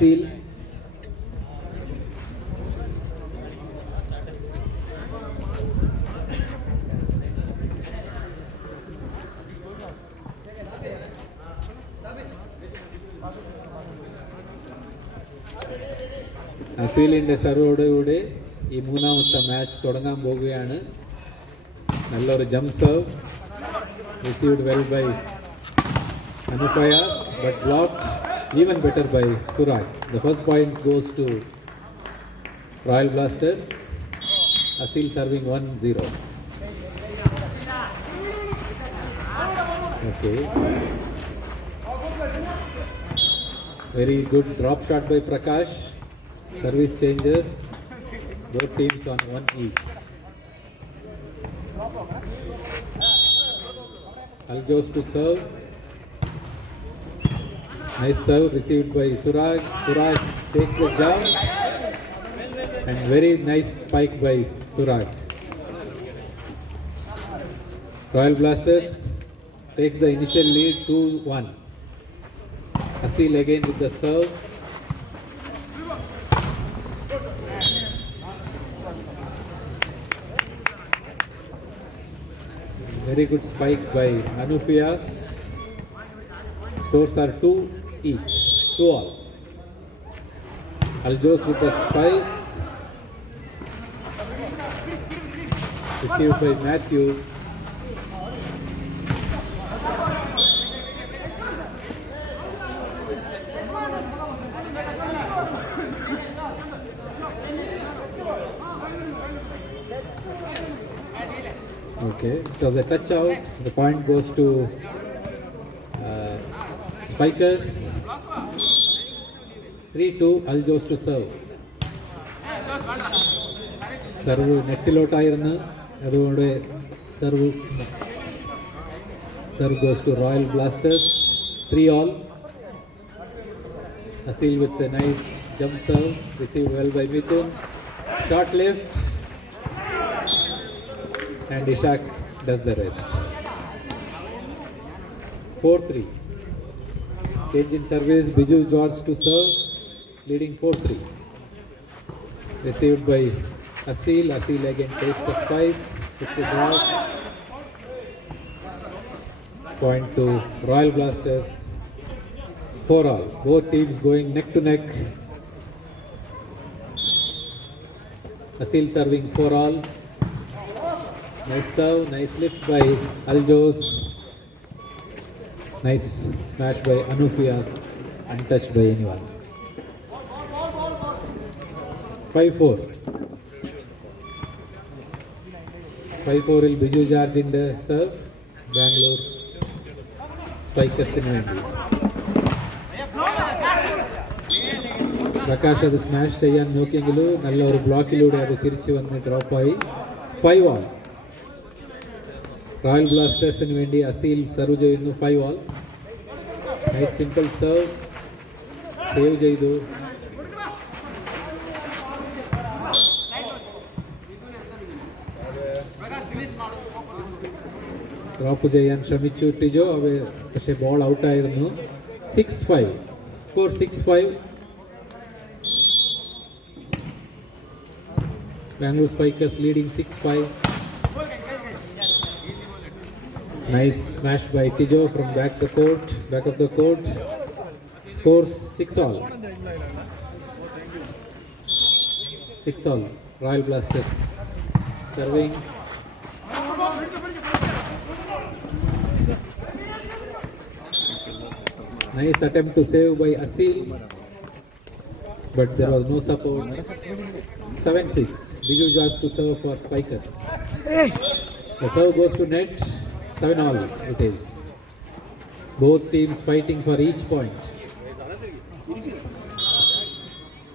Asil. അസീലിൻ്റെ സർവോടുകൂടി ഈ മൂന്നാമത്തെ match തുടങ്ങാൻ പോവുകയാണ്. നല്ലൊരു jump serve, received well by Anupayas, but blocked even better by Suraj. The first point goes to Royal Blasters. Asil serving 1-0. Okay. Very good drop shot by Prakash. Service changes. Both teams on one each. Aljos to serve. Nice serve received by Suraj. Suraj takes the jump and very nice spike by Suraj. Royal Blasters takes the initial lead 2-1. Asil again with the serve. Very good spike by Anupias. Scores are 2 each, 2-all. Aljos with the spice. Received by Matthew. Okay, it was a touch out. The point goes to Spikers. 3-2. Aljos to serve. Serve നെറ്റിലോട്ടായിരുന്നു, അതുകൊണ്ട് serve goes to Royal Blasters. 3-all. Asil with a nice jump serve, received well by Mithun. Short lift and Ishak does the rest. 4-3. Change in service, Biju George to serve, leading 4-3. Received by Asil. Asil again takes the spice, puts the drop. Point to Royal Blasters. 4-all. Both teams going neck to neck. Asil serving 4-all. Nice serve, nice lift by Aljos. Nice smash by Anupias, untouched by anyone. 5-4. 5-4 il Biju George in the serve. Bangalore Spikers in വേണ്ടി. പ്രകാശ് അത് smash ചെയ്യാൻ നോക്കിയെങ്കിലും നല്ല ഒരു ബ്ലോക്കിലൂടെ അത് തിരിച്ചു വന്ന് ഡ്രോപ്പായി. 5-all. Royal Blasters-ന് വേണ്ടി Aseel serve ചെയ്യുന്നു. 5-all. Nice simple serve, save ചെയ്തു. ഡ്രോപ്പ് ചെയ്യാൻ ശ്രമിച്ചു ടിജോ, പക്ഷേ ball ഔട്ടായിരുന്നു. 6-5. Score 6-5. Bangalore Spikers leading 6-5. Nice smash by Tijo from back of the court. Scores 6-all. 6-all. Royal Blasters serving. Nice attempt to save by Asil, but there was no support. 7-6. Biju George to serve for Spikers. The serve goes to net. 7-all it is. Both teams fighting for each point.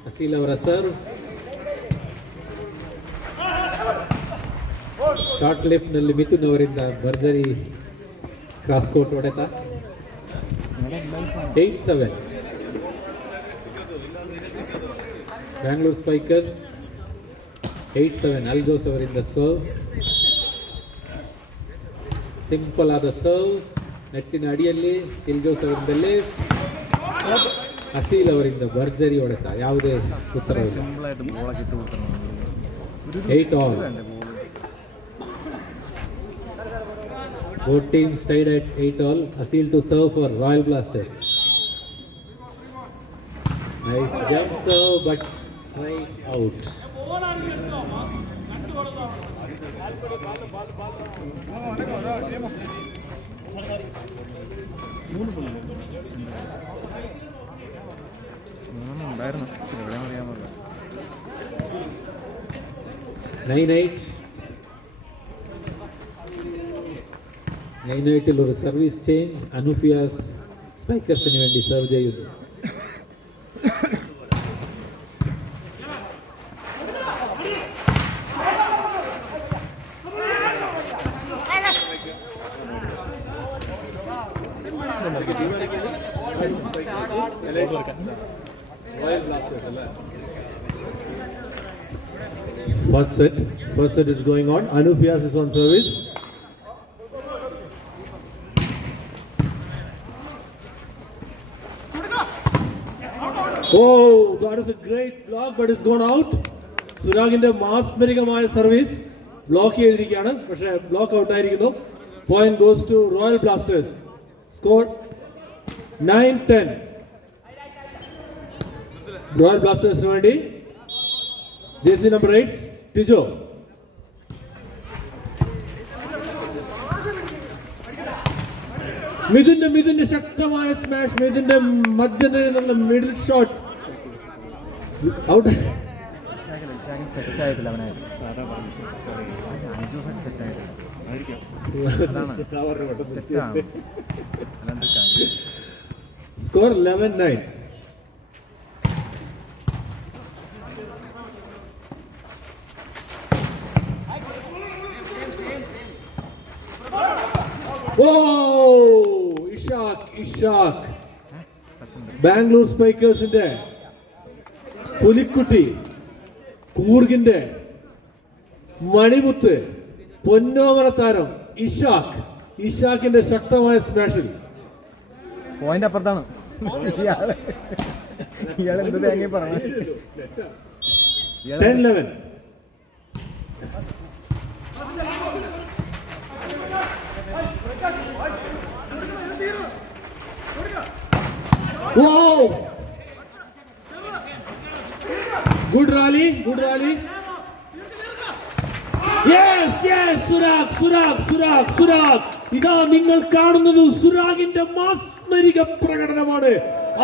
Asil ಅವರ serve. Short left ನಲ್ಲಿ ಮಿಥುನ್ ಅವರಿಂದ ಭರ್ಜರಿ cross court ಹೊಡೆತ. 8-7. Bangalore Spikers 8-7. Aljos ಅವರಿಂದ serve. Simple ಆದ serve, ನೆಟ್ಟಿನ ಅಡಿಯಲ್ಲಿ. ಇಲ್ಜೋಸ್ ಅವರಿಂದ left Aseel ಅವರಿಂದ ಭರ್ಜರಿ ಹೊಡೆತ, ಯಾವುದೇ ಉತ್ತರವಿಲ್ಲ. 8 all. Both teams tied at 8 all. Asil to serve for Royal Blasters. Nice jump serve, but straight out. നൈനായിട്ടിൽ ഒരു സർവീസ് ചേഞ്ച്. അനൂഫിയാസ് സ്പൈക്കേഴ്സിന് വേണ്ടി സെർവ് ചെയ്യുന്നു. First set is going on. Anufias is on service. Oh, that is a great block, but it's gone out. സുരാഗിന്റെ മാസ്മരികമായ service block ചെയ്തിരിക്കുകയാണ്, പക്ഷേ block out ആയിരിക്കുന്നു. Point goes to Royal Blasters. Score 9-10. Royal ബ്ലാസ്റ്റേഴ്സിന് വേണ്ടി jersey number 8 Tijo. മിഥുന്റെ ശക്തമായ smash, മിഥുന്റെ മധ്യത്തിൽ നിന്നുള്ള middle shot out. Score 11-9. Ishaq Bangalore സ്പൈക്കേഴ്സിന്റെ പുലിക്കുട്ടി, കൂർഗിന്റെ മണിമുത്ത്, പൊന്നോമന താരം ഇഷാഖിന്റെ ശക്തമായ സ്മാഷിൽ പോയിന്റ് അപ്പുറത്താണ്. ഇയാൾ എന്ത് തേങ്ങ പറഞ്ഞു. 10-11. Wow! Good rally. Yes, Surag. ഇതാ നിങ്ങൾ കാണുന്നത് സുരാഗിന്റെ മാസ്മരിക പ്രകടനമാണ്.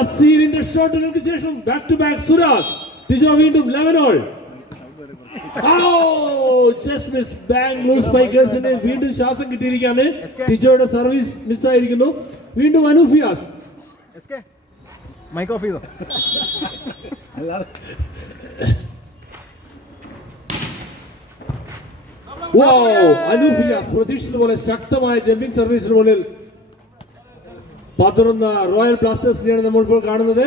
അസീലിന്റെ ഷോട്ടുകൾക്ക് ശേഷം back to back Surag. Tijo വീണ്ടും 11 all. ബാംഗ്ലൂർ സ്പൈക്കേഴ്സിന് വീണ്ടും ശ്വാസം കിട്ടിയിരിക്കുകയാണ്. ടിജോയുടെ സർവീസ് മിസ്സായിരിക്കുന്നു. വീണ്ടും അനൂഫിയാസ്. മൈക്ക് ഓഫ് ചെയ്തോ. അനൂഫിയാസ് പ്രതീക്ഷിച്ചതുപോലെ ശക്തമായ ജമ്പിംഗ് സർവീസിന് മുന്നിൽ പതറുന്ന റോയൽ ബ്ലാസ്റ്റേഴ്സിനെയാണ് നമ്മൾ ഇപ്പോൾ കാണുന്നത്.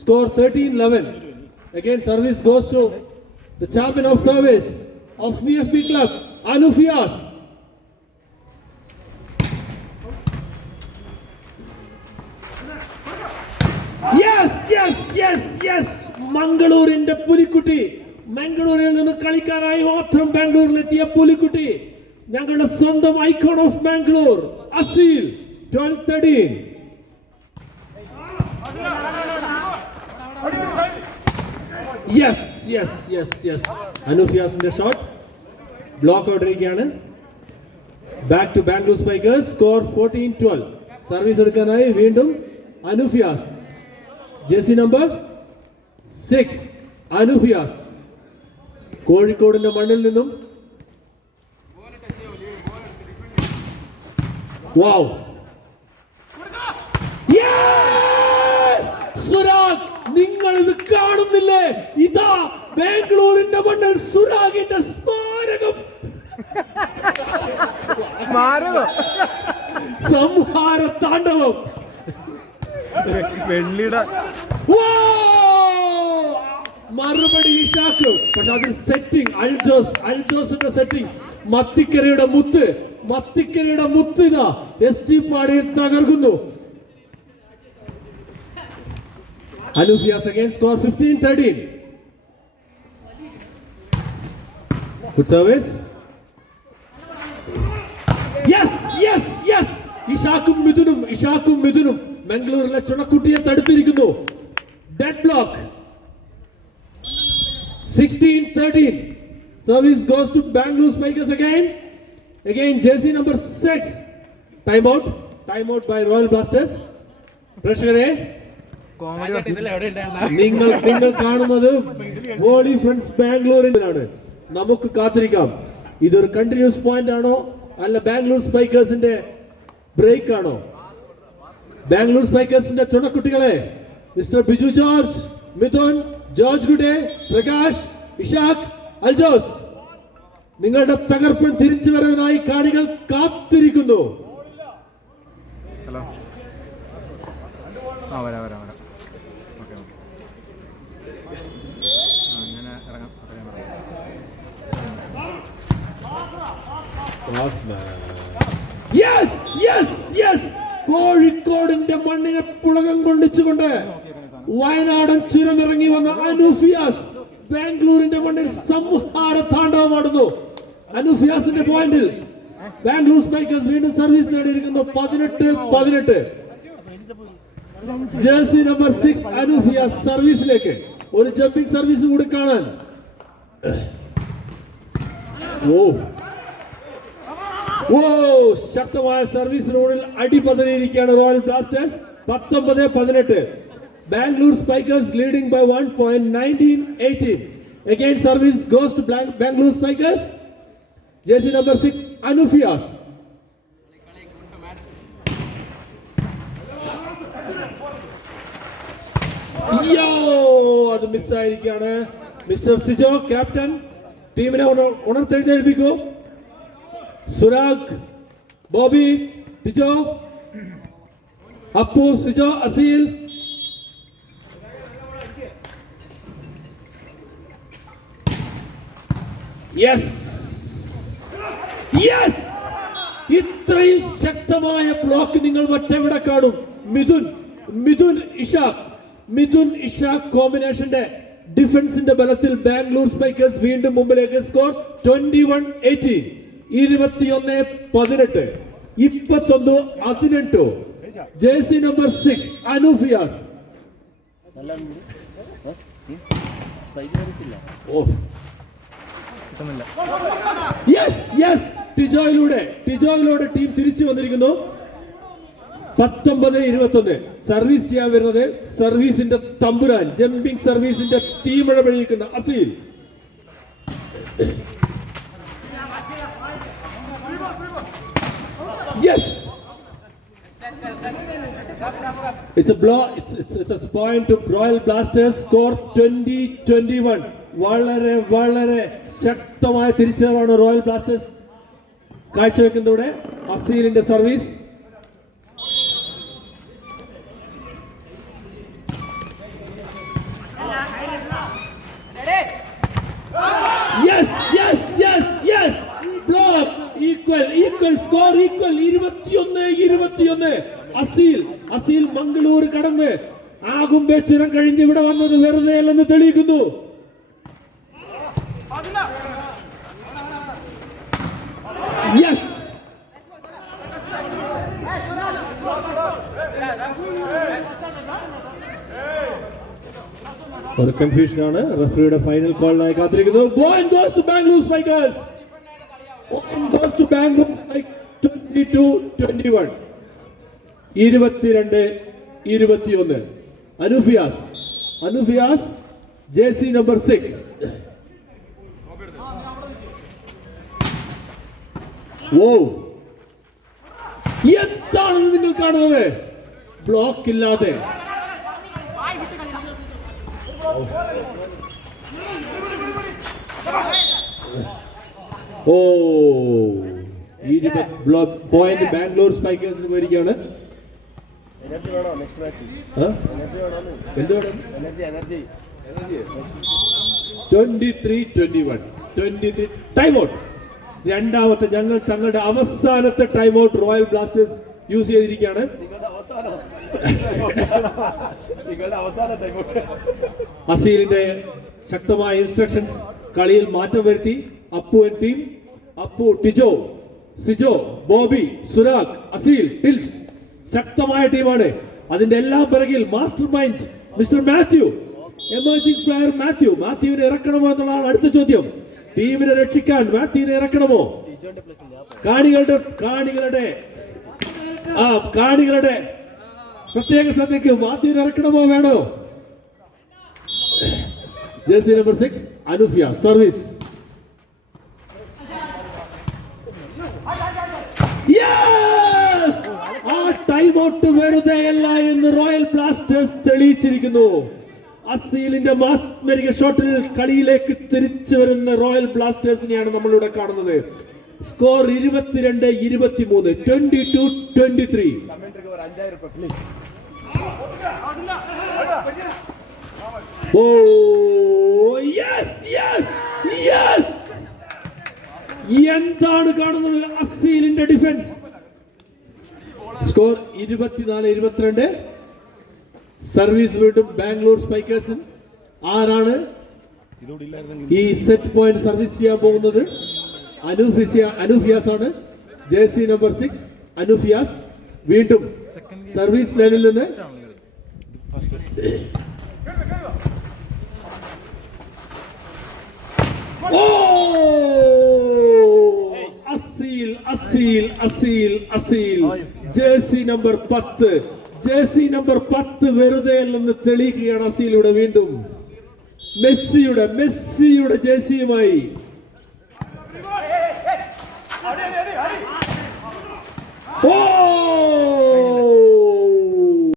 Score 13-11. Again service goes to the champion of service of VFB club, Anufias. Yes. മംഗളൂരിന്റെ പുലിക്കുട്ടി, മംഗളൂരിൽ നിന്ന് കളിക്കാനായി മാത്രം ബാംഗ്ലൂരിലെത്തിയ പുലിക്കുട്ടി, ഞങ്ങളുടെ സ്വന്തം icon of Bangalore Aseel. 12-13. Yes. അനൂഫിയാസിന്റെ ഷോട്ട് ബ്ലോക്ക് ഔട്ട് ഇരിക്കുകയാണ്. Back to Bangalore Spikers. Score 14-12. Service എടുക്കാനായി വീണ്ടും അനൂഫിയാസ്. Jersey number 6 അനൂഫിയാസ്. കോഴിക്കോടിന്റെ മണ്ണിൽ നിന്നും. സുരാഗ്, നിങ്ങൾ ഇത് കാണുന്നില്ലേ? ഇതാ ബാംഗ്ലൂരിന്റെ മണ്ണിൽ സുരാഗിന്റെ സ്മാരകം. സംഹാര താണ്ഡവം. വെള്ളിയുടെ മറുപടി ഇഷാക്ക്. പക്ഷെ അതിൽ സെറ്റിംഗ് അൽജോസിന്റെ സെറ്റിംഗ്. മത്തിക്കരയുടെ മുത്ത് ഇതാ SG പാടിയിൽ തകർക്കുന്നു. Anufias again, score 15-13. Good service. Yes. ഇഷാക്കും മിഥുനും മംഗളൂരിലെ ചുണക്കുട്ടിയെ തടുത്തിരിക്കുന്നു. Dead block. 16-13. Service goes to Bangalore Spikers again. Jersey number 6. Timeout by Royal Blasters. പ്രേക്ഷകരെ, നിങ്ങൾ കാണുന്നത് വോളി ഫ്രണ്ട്സ് ബാംഗ്ലൂരിലാണ്. നമുക്ക് കാത്തിരിക്കാം, ഇതൊരു കണ്ടിന്യൂസ് പോയിന്റ് ആണോ അല്ല ബാംഗ്ലൂർ സ്പൈക്കേഴ്സിന്റെ ബ്രേക്ക് ആണോ? ബാംഗ്ലൂർ സ്പൈക്കേഴ്സിന്റെ ചുണക്കുട്ടികളെ, മിസ്റ്റർ ബിജു ജോർജ്, മിഥുൻ, ജോർജ് ഗുഡെ, പ്രകാശ്, ഇഷാഖ്, അൽജോസ്, നിങ്ങളുടെ തകർപ്പൻ തിരിച്ചു വരവിനായി കാണികൾ കാത്തിരിക്കുന്നു. ഹലോ, വരാം. ഓക്കെ, അങ്ങനെ ഇറങ്ങാം. കോഴിക്കോടിന്റെ മണ്ണിനെ പുളകം കൊണ്ടിച്ചുകൊണ്ട് വയനാടൻ ചുരമിറങ്ങി വന്ന അനൂഫിയാസ് ബാംഗ്ലൂരിന്റെ മണ്ണിൽ സംഹാര താണ്ഡവമാടുന്നു. അനൂഫിയാസിന്റെ പോയിന്റിൽ ബാംഗ്ലൂർ സ്പൈക്കേഴ്സ് വീണ്ടും സർവീസ് നേടിയിരിക്കുന്നു. 18-18. ജേഴ്സി നമ്പർ 6 അനൂഫിയാസ് സർവീസിലേക്ക് ഒരു ജമ്പിംഗ് സർവീസ് കൂടി കാണാൻ. ശക്തമായ സർവീസ് റോഡിൽ അടിപതറിയിരിക്കുകയാണ് Royal Blasters. 19-18. Bangalore Spikers leading by 1 point. 19-18. Again service goes to Bangalore Spikers. Jersey number 6 Anufias. അത് മിസ്സായിരിക്കുകയാണ്. മിസ്റ്റർ സിജോ, ക്യാപ്റ്റൻ, ടീമിനെ ഉണർത്തെഴുന്നേൽപ്പിക്കൂ. സുരാഗ്, ബോബി, ടിജോ, അപ്പു, സിജോ, അസീൽ. ഇത്രയും ശക്തമായ ബ്ലോക്ക് നിങ്ങൾ മറ്റെവിടെ കാണും? മിഥുൻ ഇഷാഖ് കോമ്പിനേഷന്റെ ഡിഫൻസിന്റെ ബലത്തിൽ ബാംഗ്ലൂർ സ്പൈക്കേഴ്സ് വീണ്ടും മുമ്പിലേക്ക്. സ്കോർ 21-18. 21-18. 21-18. Jersey number 6 Anufias. ടിജോയിലൂടെ ടീം തിരിച്ചു വന്നിരിക്കുന്നു. 19-21. സർവീസ് ചെയ്യാൻ വരുന്നത് സർവീസിന്റെ തമ്പുരാൻ, ജമ്പിംഗ് സർവീസിന്റെ ടീമിഴ വഴിയിക്കുന്ന Aseel. It's a block. It's a point to Royal Blasters. Score 20-21. വളരെ ശക്തമായ തിരിച്ചുവരവാണ് റോയൽ ബ്ലാസ്റ്റേഴ്സ് കാഴ്ചവെക്കുന്നതോടെ. അസീലിന്റെ service. Block. Equal. Score equal. 21-21. Aseel Mangalore കടന്ന് ആകുമ്പേ ചുരം കഴിഞ്ഞ് ഇവിടെ വന്നത് വെറുതെ അല്ലെന്ന് തെളിയിക്കുന്നു. ഒരു കൺഫ്യൂഷനാണ്. റഫറിയുടെ ഫൈനൽ കോളിനായി കാത്തിരിക്കുന്നു. Point goes to Bangalore Spikers. 22-21. 22-21. Anufias, jersey number 6. എന്താണെന്ന് നിങ്ങൾ കാണുന്നത്? ബ്ലോക്ക് ഇല്ലാതെ പോയിന്റ് ബാംഗ്ലൂർ സ്പൈക്കേഴ്സിന് പോയിരിക്കുകയാണ്. എന്ത് വേണം? 23-21. Time out. രണ്ടാമത്തെ തങ്ങളുടെ അവസാനത്തെ time out Royal Blasters use ചെയ്തിരിക്കുകയാണ്. അസീലിന്റെ ശക്തമായ ഇൻസ്ട്രക്ഷൻസ്, കളിയിൽ മാറ്റം വരുത്തി. അപ്പു ആൻഡ് ടീം, അപ്പു, ടിജോ, സിജോ, ബോബി, സുരാഗ്, അസീൽ, ടിൽസ്, ശക്തമായ ടീമാണ്. അതിന്റെ എല്ലാം പിറകിൽ master mind mister Mathew, emerging player Mathew. മാത്യുവിനെ ഇറക്കണമോ എന്നുള്ളതാണ് അടുത്ത ചോദ്യം. ടീമിനെ രക്ഷിക്കാൻ മാത്യുവിനെ ഇറക്കണമോ? കാണികളുടെ പ്രത്യേക ശ്രദ്ധയ്ക്ക് മാത്യുവിനെ ഇറക്കണമോ വേണോ? Jersey number 6 Anufia, service. ആ ടൈം ഔട്ട് വെറുതെയല്ല എന്ന് റോയൽ ബ്ലാസ്റ്റേഴ്സ് തെളിയിച്ചിരിക്കുന്നു. അസീലിന്റെ മാസ്മരിക ഷോട്ടിൽ കളിയിലേക്ക് തിരിച്ചു വരുന്ന റോയൽ ബ്ലാസ്റ്റേഴ്സിനെയാണ് നമ്മളിവിടെ കാണുന്നത്. സ്കോർ 22-23, 22-23. എന്താണ് കാണുന്നത് അസീലിന്റെ ഡിഫൻസ്? സ്കോർ 24-22. സർവീസ് വീണ്ടും ബാംഗ്ലൂർ സ്പൈക്കേഴ്സിന്. ആരാണ് ഈ സെറ്റ് പോയിന്റ് സർവീസ് ചെയ്യാൻ പോകുന്നത്? അനൂഫിയാസ് ആണ്. ജേഴ്സി നമ്പർ 6 അനൂഫിയാസ് വീണ്ടും സർവീസ് ലൈനിൽ നിന്ന്. Aseel jersey number 10, jersey number 10 വെറുതെ അല്ലെന്ന് തെളിയിക്കുകയാണ് അസീലൂടെ. വീണ്ടും മെസ്സിയുടെ ജേഴ്സിയുമായി